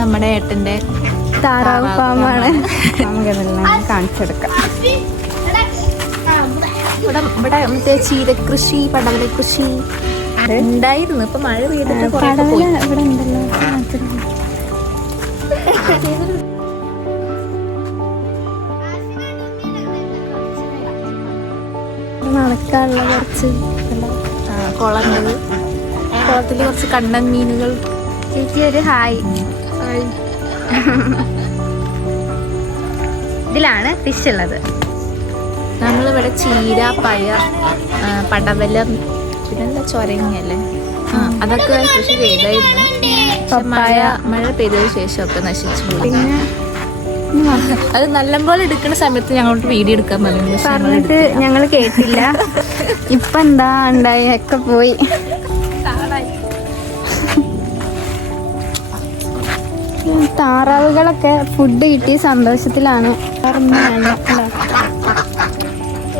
നമ്മുടെ ഏട്ടന്റെ താറാവ് ഫാമാണ്. നമുക്കതെല്ലാം കാണിച്ചെടുക്കാം. ഇവിടെ മറ്റേ ചീരകൃഷി, പടവല കൃഷി ഉണ്ടായിരുന്നു. ഇപ്പൊ മഴ പെയ്തിട്ട് ഇവിടെ ഉണ്ടല്ലോ. നടക്കാനുള്ള കുറച്ച് കുളങ്ങൾ, കുളത്തിൽ കുറച്ച് കണ്ണൻ മീനുകൾ. ചേച്ചി ഒരു ഹായ്. ഇതിലാണ് ഫിഷ് ഉള്ളത്. നമ്മളിവിടെ ചീര, പയർ, പടവലം, പിന്നെന്താ ചൊരങ്ങല്ലേ, അതൊക്കെ കൃഷി ചെയ്തായിരുന്നു. മഴ പെയ്തതിനു ശേഷമൊക്കെ നശിച്ചു പോയി. പിന്നെ അത് നല്ലപോലെ എടുക്കുന്ന സമയത്ത് ഞങ്ങളോട് വീഡിയോ എടുക്കാൻ പറഞ്ഞിട്ട് ഞങ്ങൾ കേട്ടില്ല. ഇപ്പൊ എന്താ ഉണ്ടായി ഒക്കെ പോയി. താറാവുകളൊക്കെ ഫുഡ് കിട്ടിയ സന്തോഷത്തിലാണ്.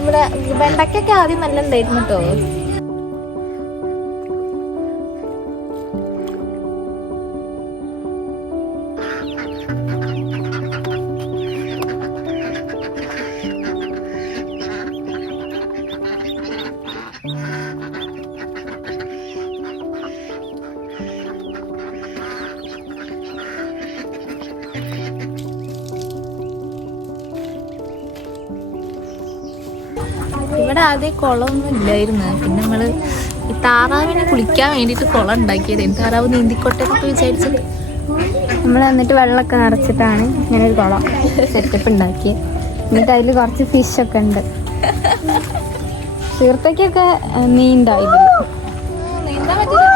ഇവിടെ വെണ്ടക്കൊക്കെ ആദ്യം നല്ല ഉണ്ടായിരുന്നു കേട്ടോ. ഇവിടെ ആദ്യം കുളമൊന്നും ഇല്ലായിരുന്നു. പിന്നെ നമ്മള് ഈ താറാവിനെ കുളിക്കാൻ വേണ്ടിയിട്ട് കുളം ഉണ്ടാക്കിയത്. താറാവ് നീന്തിക്കോട്ടെ എന്നൊക്കെ വിചാരിച്ചിട്ട് നമ്മൾ എന്നിട്ട് വെള്ളമൊക്കെ നിറച്ചിട്ടാണ് ഇങ്ങനെ ഒരു കുളം സെറ്റപ്പ് ഉണ്ടാക്കി. എന്നിട്ട് അതിൽ കുറച്ച് ഫിഷൊക്കെ ഉണ്ട്. തീർത്തക്കൊക്കെ നീന്തായിരുന്നു. നീന്താൻ പറ്റില്ല.